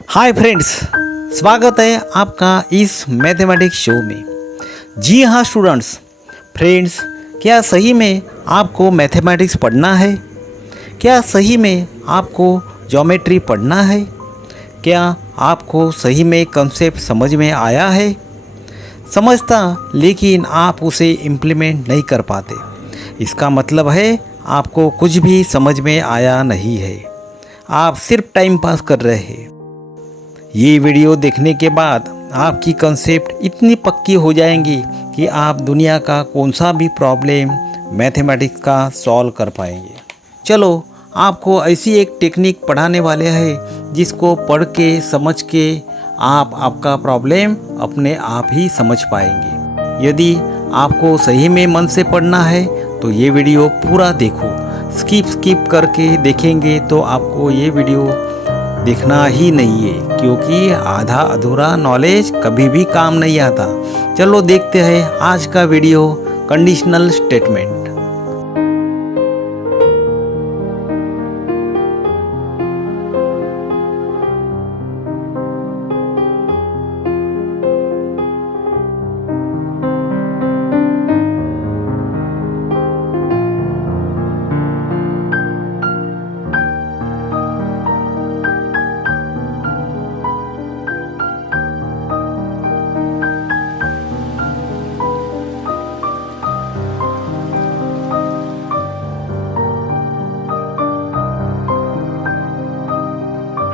Hi friends, स्वागत है आपका इस मैथमेटिक्स शो में। जी हाँ स्टूडेंट्स, फ्रेंड्स, क्या सही में आपको मैथमेटिक्स पढ़ना है? क्या सही में आपको ज्योमेट्री पढ़ना है? क्या आपको सही में कंसेप्ट समझ में आया है? समझता, लेकिन आप उसे इम्प्लीमेंट नहीं कर पाते। इसका मतलब है आपको कुछ भी समझ में आया नहीं है। आप सिर्फ टाइम पास कर रहे हैं। ये वीडियो देखने के बाद आपकी कंसेप्ट इतनी पक्की हो जाएंगी कि आप दुनिया का कौन सा भी प्रॉब्लम मैथमेटिक्स का सॉल्व कर पाएंगे। चलो, आपको ऐसी एक टेक्निक पढ़ाने वाले हैं जिसको पढ़ के समझ के आप आपका प्रॉब्लम अपने आप ही समझ पाएंगे। यदि आपको सही में मन से पढ़ना है तो ये वीडियो पूरा देखो। स्किप करके देखेंगे तो आपको ये वीडियो देखना ही नहीं है, क्योंकि आधा अधूरा नॉलेज कभी भी काम नहीं आता। चलो देखते हैं आज का वीडियो, कंडीशनल स्टेटमेंट।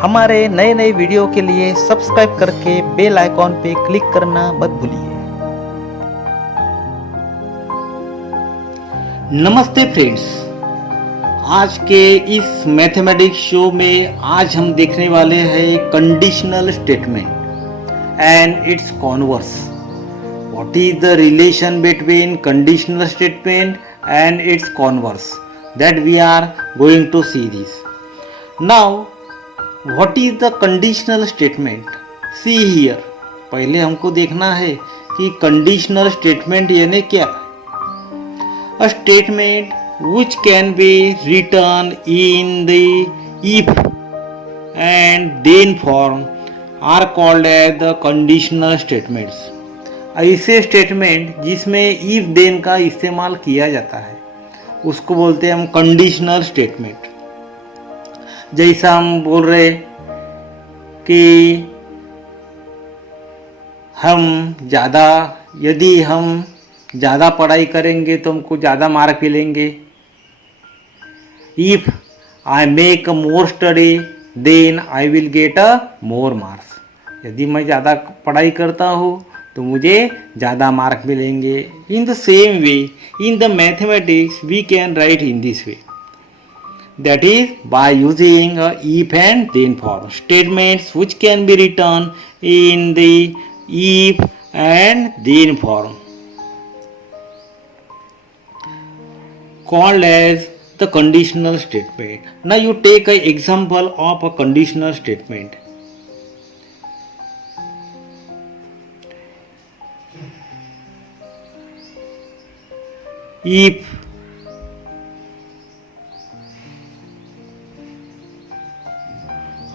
हमारे नए नए वीडियो के लिए सब्सक्राइब करके बेल आइकॉन पे क्लिक करना मत भूलिए। नमस्ते फ्रेंड्स, आज के इस मैथमेटिक्स शो में आज हम देखने वाले हैं conditional statement and its converse. What is the relation between conditional statement and its converse, that we are going to see this now. What is the conditional statement? See here. पहले हमको देखना है कि conditional statement यानी क्या है। A statement which can be written in the if and then form are called as the conditional statements. ऐसे statement जिसमें if then का इस्तेमाल किया जाता है उसको बोलते हैं हम conditional statement। जैसा हम बोल रहे कि यदि हम ज़्यादा पढ़ाई करेंगे तो हमको ज़्यादा मार्क मिलेंगे। If I make more study then I will get a more marks. यदि मैं ज़्यादा पढ़ाई करता हूँ तो मुझे ज़्यादा मार्क मिलेंगे। In the same way in the mathematics we can write in this way, that is by using a if and then form statements which can be written in the if and then form called as the conditional statement. Now you take an example of a conditional statement. If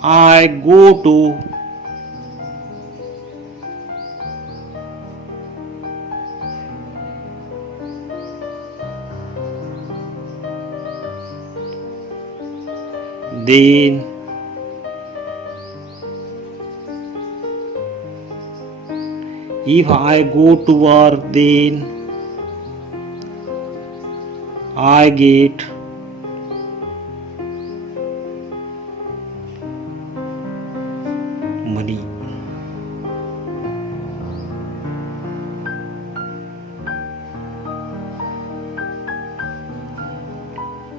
I go to then if I go to work then I get money.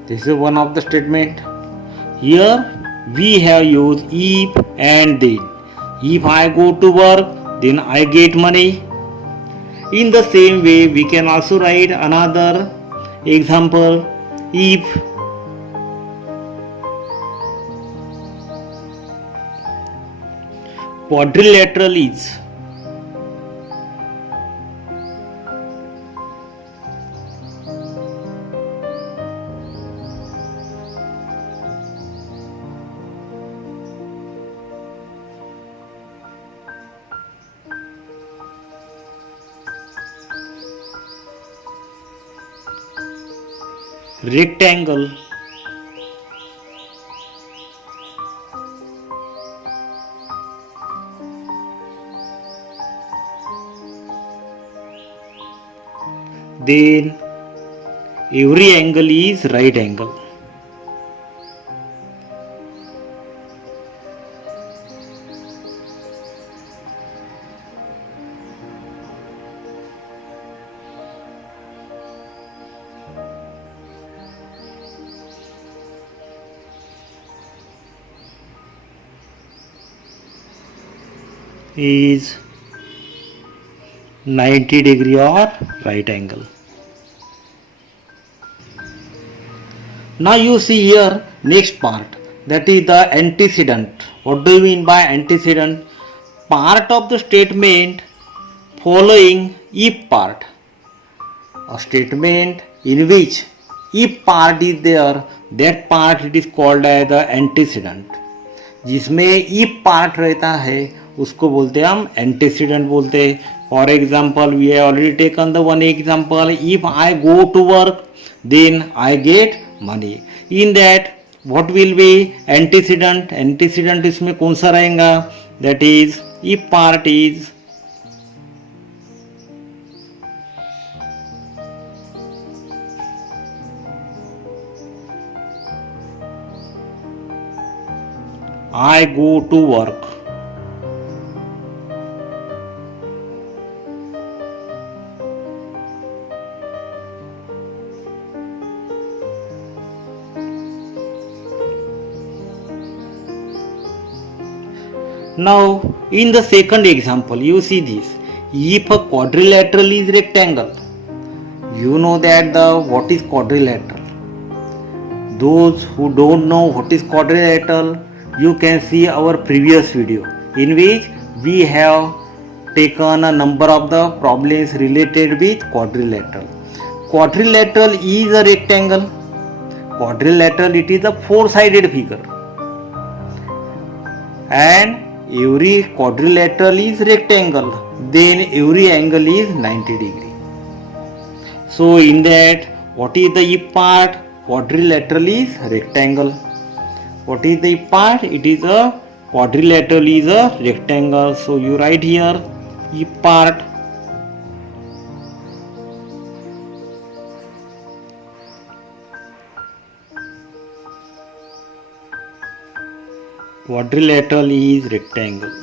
This is one of the statement. Here we have used if and then. If I go to work, then I get money. In the same way, we can also write another example. If quadrilateral is rectangle, then every angle is right angle. Is 90 degree or right angle. Now you see here next part, that is the antecedent. What do you mean by antecedent? Part of the statement following if part. A statement in which if part is there, that part it is called as the antecedent. जिसमें if part रहता है उसको बोलते हैं हम antecedent बोलते हैं. For example we have already taken the one example, if I go to work then I get money. In that what will be antecedent? Antecedent इसमें कौन सा रहेगा? That is if part is I go to work. Now, in the second example, you see this. If a quadrilateral is rectangle, you know that what is quadrilateral. Those who don't know what is quadrilateral, you can see our previous video in which we have taken a number of the problems related with quadrilateral. Quadrilateral is a rectangle. Quadrilateral, it is a four-sided figure, and every quadrilateral is rectangle, then every angle is 90 degree. So in that, what is the if part? Quadrilateral is rectangle. What is the if part? It is a quadrilateral is a rectangle. So you write here if part. Quadrilateral is rectangle.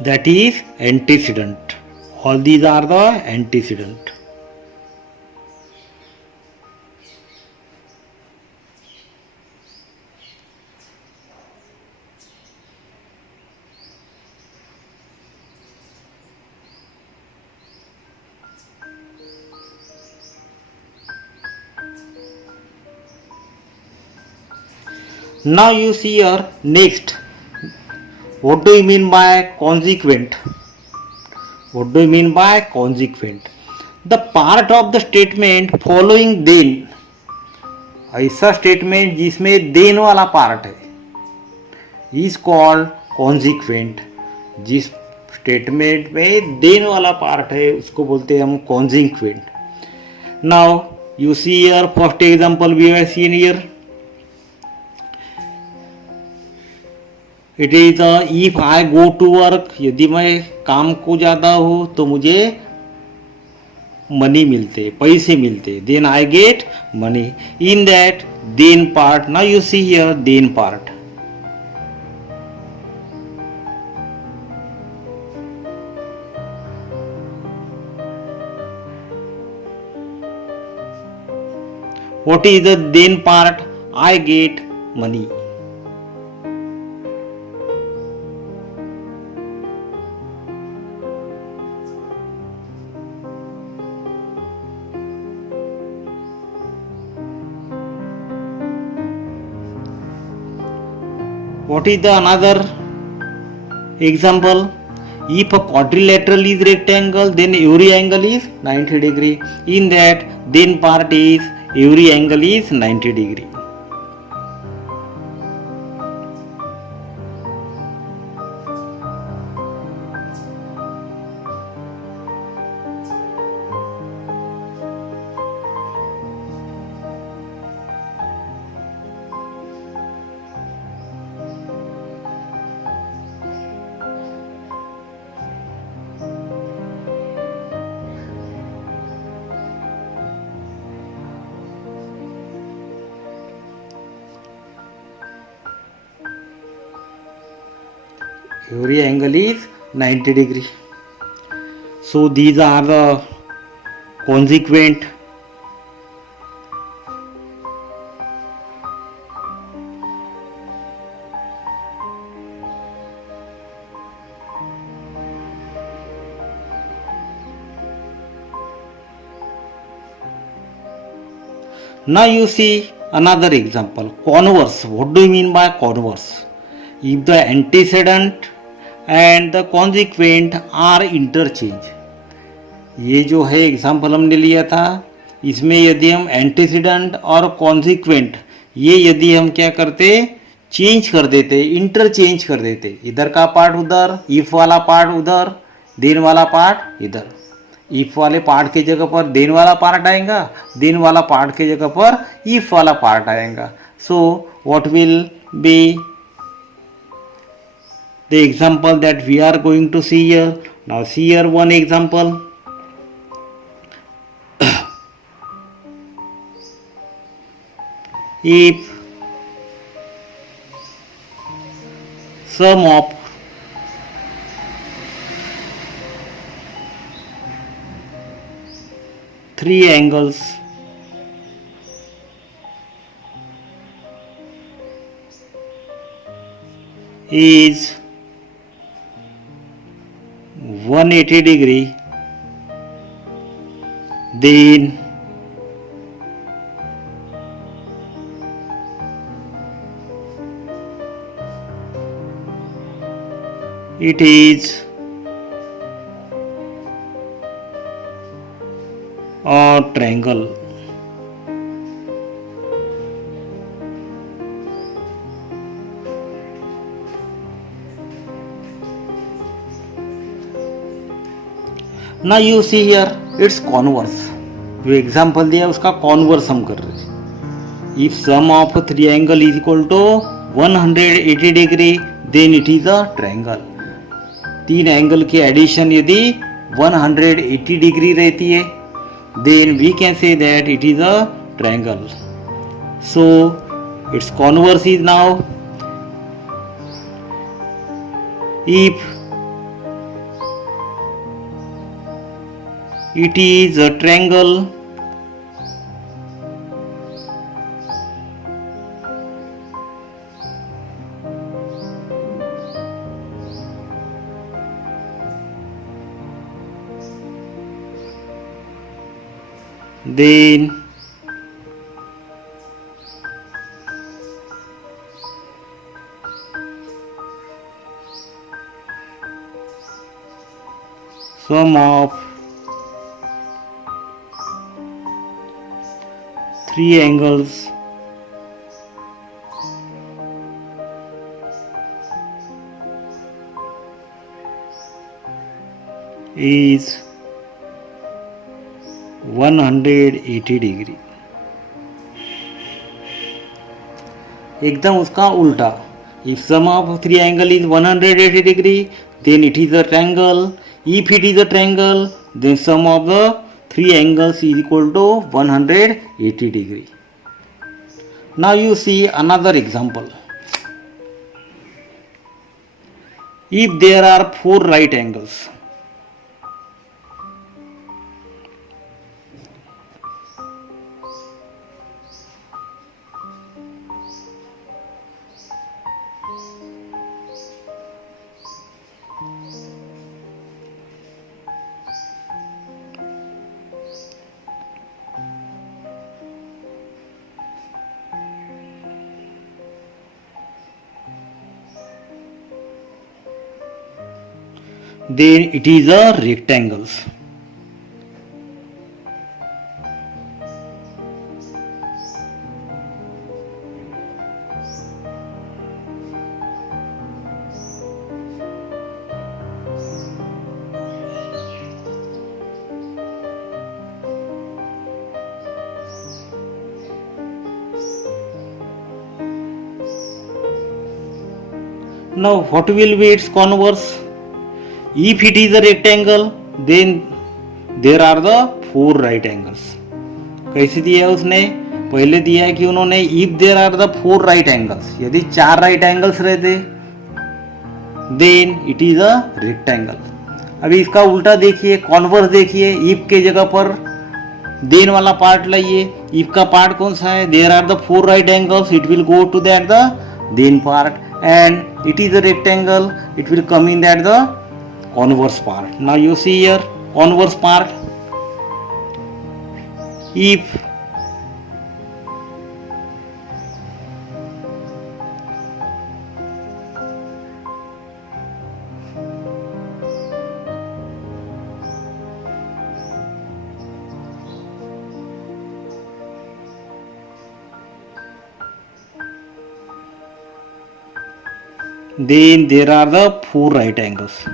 That is antecedent. All these are the antecedent. Now you see here next. What do you mean by consequent? What do you mean by consequent? The part of the statement following then. ऐसा statement जिसमें then वाला part है is called consequent. जिस statement में then वाला part है उसको बोलते हैं हम consequent. Now you see here first example we have seen here. It is if I go to work. यदि मैं काम को जाता हूँ तो मुझे मनी मिलते, पैसे मिलते. Then I get money. In that then part, now you see here then part. What is the then part? I get money. What is the another example? If a quadrilateral is rectangle, then every angle is 90 degree. In that, then part is every angle is 90 degree. Every angle is 90 degree. So these are the consequent. Now you see another example, converse. What do you mean by converse? If the antecedent and the consequent are interchange. ये जो है एग्जाम्पल हमने लिया था, इसमें यदि हम एंटीसीडेंट और कॉन्सिक्वेंट ये यदि हम क्या करते, चेंज कर देते, इंटरचेंज कर देते, इधर का पार्ट उधर, इफ वाला पार्ट उधर, देन वाला पार्ट इधर, इफ वाले पार्ट की जगह पर देन वाला पार्ट आएगा, देन वाला पार्ट की जगह पर इफ वाला पार्ट आएगा. So what will B the example that we are going to see here? Now see here one example. If sum of three angles is 180 degree, then it is a triangle. Now you see here it's converse. जो example दिया उसका converse हम कर रहे हैं. If sum of triangle is equal to 180 degree then it is a triangle. तीन angle की addition यदि 180 डिग्री रहती है then we can say that it is a triangle. So its converse is now if it is a triangle then sum of three angles is 180 degree. एकदम उसका उल्टा. If sum of three angle is 180 degree then it is a triangle. If it is a triangle then sum of the three angles is equal to 180 degree. Now you see another example. If there are four right angles, then it is a rectangles. Now what will be its converse? If it is a rectangle, then there are the four right angles. कैसे दिया है उसने? पहले दिया है कि उन्होंने if there are the four right angles, यदि चार right angles रहते then it is a rectangle. अभी इसका उल्टा देखिए, कॉन्वर्स देखिए, if के जगह पर then वाला पार्ट लाइए. if का पार्ट कौन सा है? there are the four right angles, it will go to that the then part, and it is a rectangle, it will come in that the converse part. Now you see here converse part. If then there are the four right angles.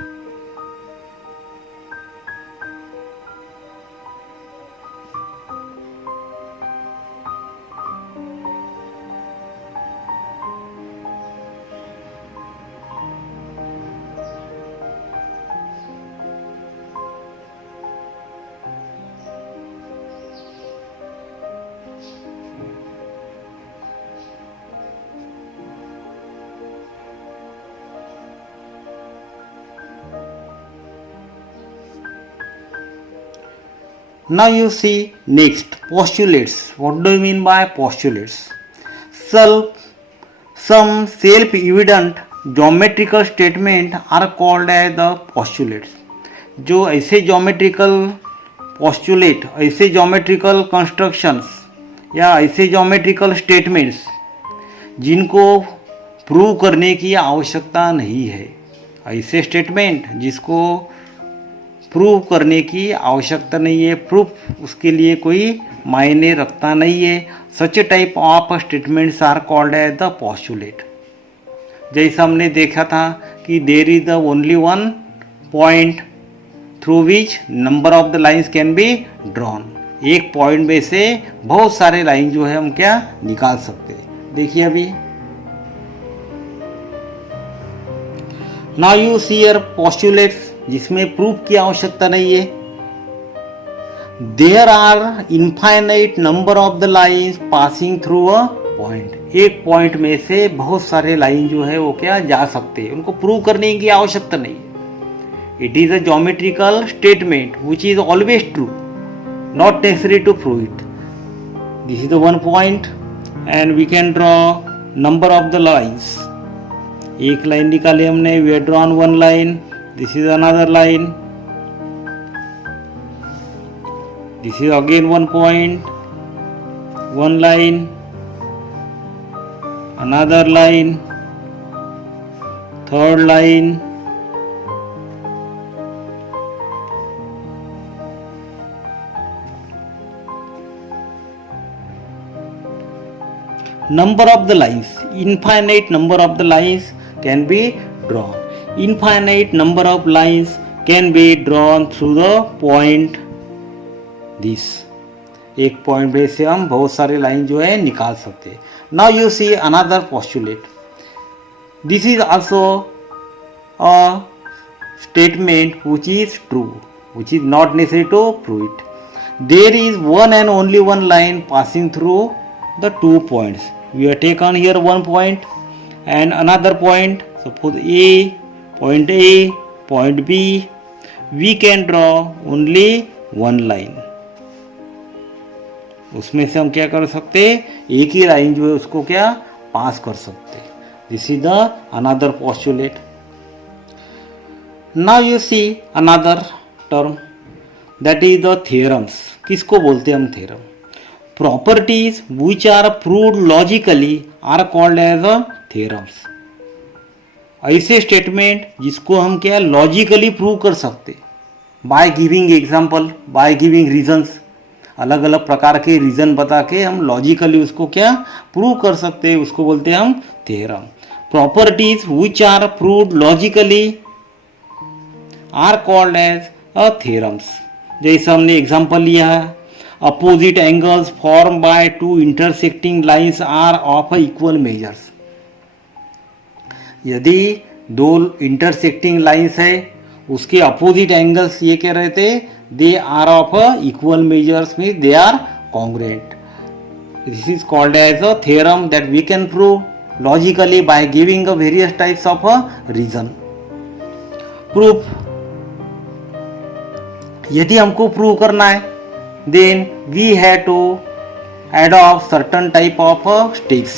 Now you see next postulates. What do you mean by postulates? Some self-evident geometrical statement are called as the postulates. जो ऐसे geometrical postulate, ऐसे geometrical constructions या ऐसे geometrical statements जिनको प्रूव करने की आवश्यकता नहीं है, ऐसे स्टेटमेंट जिसको प्रूव करने की आवश्यकता नहीं है, प्रूफ उसके लिए कोई मायने रखता नहीं है, such type of statements are called as the postulate. जैसा हमने देखा था कि there is the only one point through which number of the lines can be drawn. एक पॉइंट में से बहुत सारे लाइन जो है हम क्या निकाल सकते हैं. देखिए अभी now you see your postulates जिसमें प्रूफ की आवश्यकता नहीं है. There are infinite number of the lines passing through a point. एक पॉइंट में से बहुत सारे लाइन जो है वो क्या जा सकते हैं, उनको प्रूव करने की आवश्यकता नहीं है. It is a geometrical statement which is always true, not necessary to prove it. This is the one point and we can draw number of the lines. एक लाइन निकाले हमने, we have drawn one line. This is another line. This is again one point, one line, another line, third line, number of the lines, infinite number of the lines can be drawn. Infinite number of lines can be drawn through the point this. एक पॉइंट पे से हम बहुत सारे लाइन जो है निकाल सकते हैं. Now you see another postulate. This is also a statement which is true, which is not necessary to prove it. There is one and only one line passing through the 2 points. We have taken here one point and another point. Suppose point A, point B, we can draw only one line. उसमें से हम क्या कर सकते, एक ही लाइन जो है उसको क्या पास कर सकते. This is the another postulate. Now you see another term that is the theorems. किसको बोलते हैं हम theorem? Properties which are proved logically are called as a theorems. ऐसे स्टेटमेंट जिसको हम क्या लॉजिकली प्रूव कर सकते, by giving example, by giving reasons, अलग अलग प्रकार के रीजन बता के हम लॉजिकली उसको क्या प्रूव कर सकते हैं, उसको बोलते हैं हम theorem. Properties which are proved logically are called as a theorems. जैसे हमने एग्जांपल लिया है, opposite angles form by two intersecting lines are of equal measures. यदि दो इंटरसेक्टिंग लाइंस है, उसके अपोजिट एंगल्स ये कह रहे थे, they are of equal measures, means they are congruent. This is called as a theorem that we can prove logically by giving various types of reason. Proof, यदि हमको prove करना है, then we have to adopt certain type of steps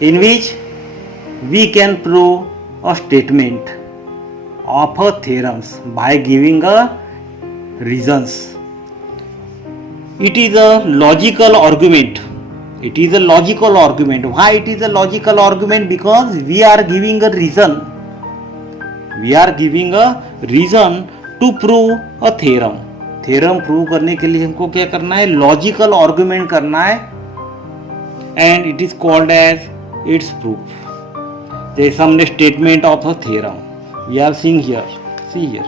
in which we can prove a statement of a theorems by giving a reasons. It is a logical argument. It is a logical argument. Why it is a logical argument? Because we are giving a reason. We are giving a reason to prove a theorem. Theorem prove करने के लिए हमको क्या करना है, logical argument करना है, and it is called as its proof. जैसे हमने statement of a theorem, we are seeing here, see here,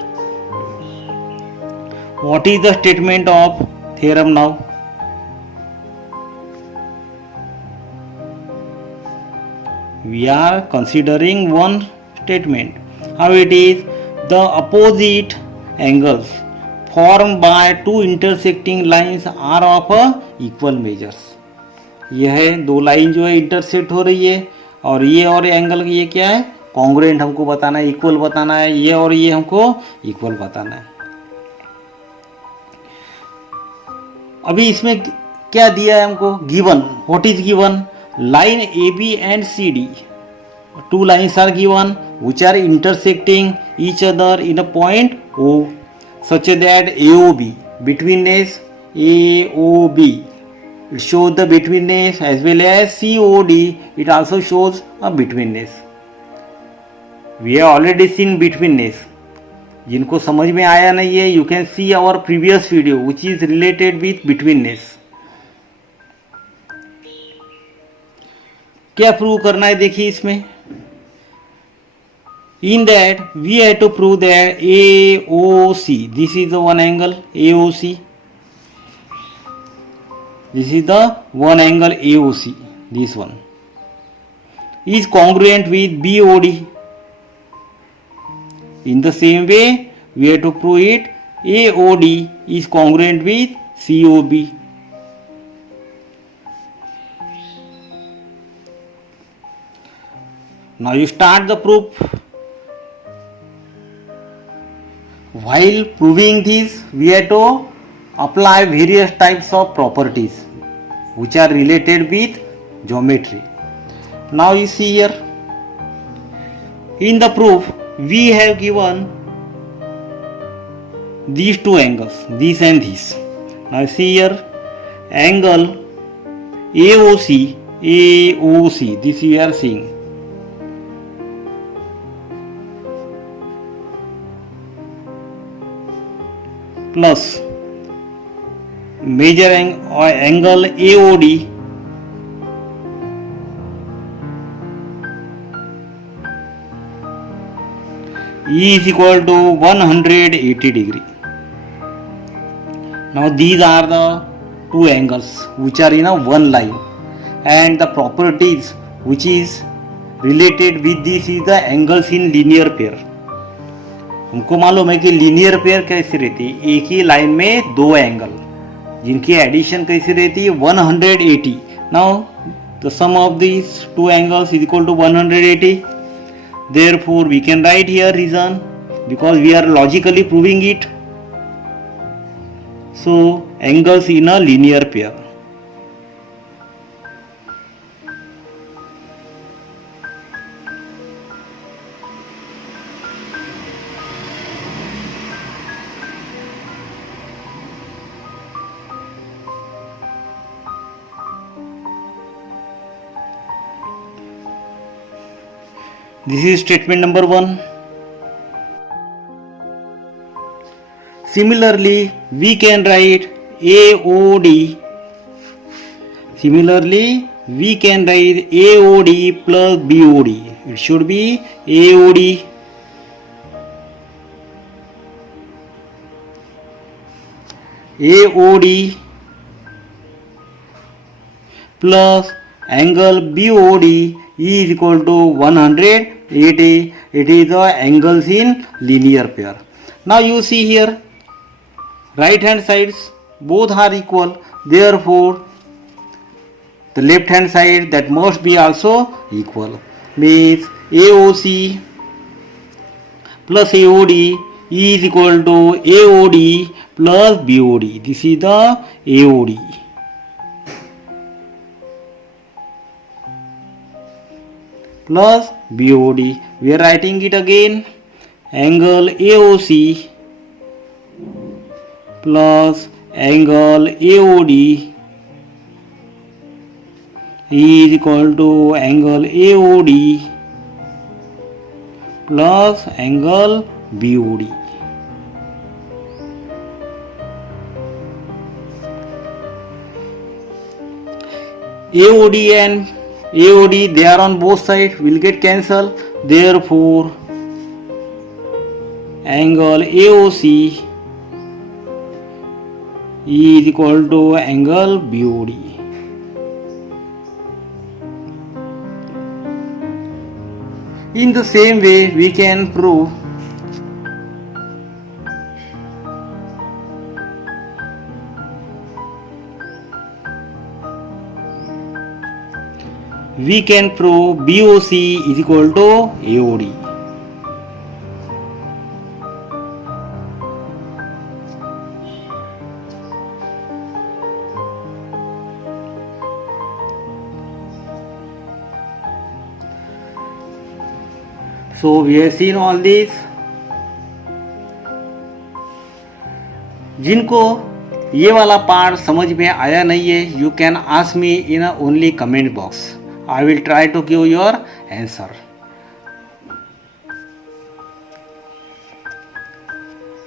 what is the statement of theorem now. We are considering one statement. How it is? The opposite angles formed by two intersecting lines are of equal measures. यह दो लाइन जो है इंटरसेक्ट हो रही है, और ये एंगल ये क्या है, कॉन्ग्रुएंट हमको बताना है, इक्वल बताना है, ये और ये हमको इक्वल बताना है. अभी इसमें क्या दिया है हमको, given. What is given? line AB and CD, two lines are given which are intersecting each other in a point O, such that AOB, betweenness AOB, it shows the betweenness, as well as COD, it also shows a betweenness. We have already seen betweenness. जिनको समझ में आया नहीं है, you can see our previous video which is related with betweenness. क्या prove करना है, देखिए इसमें, in that we have to prove that AOC, this is the one angle AOC, this is the one angle AOC, this one is congruent with BOD. In the same way, we have to prove it AOD is congruent with COB. Now you start the proof. While proving this, we have to apply various types of properties which are related with geometry. Now you see here, in the proof we have given these two angles, this and this. Now see here, angle AOC, this we are seeing, plus major angle AOD is equal to 180 degree. Now these are the two angles which are in a one line, and the properties which is related with this is the angles in linear pair. हमको मालूम है कि linear pair कैसे रहती है, एक ही लाइन में दो एंगल जिनकी एडिशन कैसी रहती है 180. Now the sum of this two angles is equal to 180. Therefore we can write here reason, because we are logically proving it. So angles in a linear pair. This is statement number 1. Similarly, we can write AOD. Similarly, we can write AOD plus BOD. It should be AOD. AOD plus angle BOD is equal to 180. It is the angles in linear pair. Now you see here, right hand sides both are equal. Therefore, the left hand side that must be also equal. Means AOC plus AOD is equal to AOD plus BOD. This is the AOD. Plus BOD. We are writing it again. Angle AOC plus angle AOD is equal to angle AOD plus angle BOD. AOD and AOD, they are on both sides, will get cancelled. Therefore, angle AOC is equal to angle BOD. In the same way, we can prove BOC is equal to AOD. So we have seen all this. जिनको ये वाला पार्ट समझ में आया नहीं है, you can ask me in only comment box. I will try to give your answer.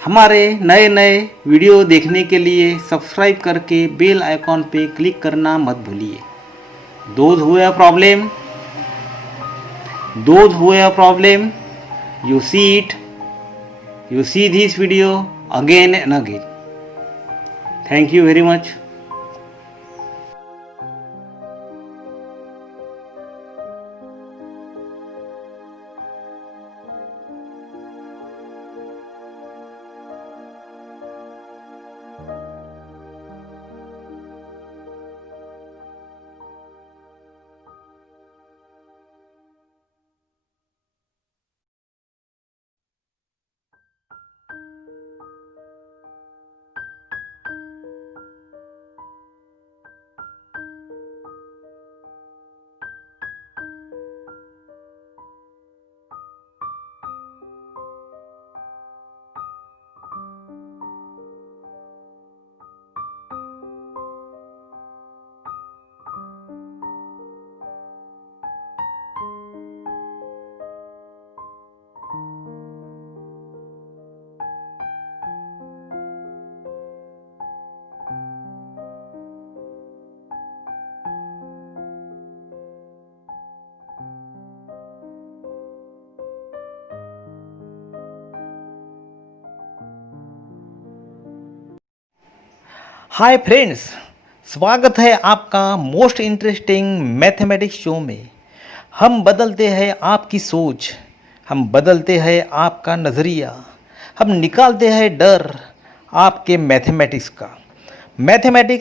हमारे नए नए वीडियो देखने के लिए सब्सक्राइब करके बेल आइकॉन पे क्लिक करना मत भूलिए. Those who have problem, you see it, you see this video again and again. Thank you very much. Hi friends, स्वागत है आपका मोस्ट इंटरेस्टिंग मैथमेटिक्स शो में. हम बदलते हैं आपकी सोच, हम बदलते हैं आपका नज़रिया, हम निकालते हैं डर आपके मैथमेटिक्स का. मैथमेटिक्स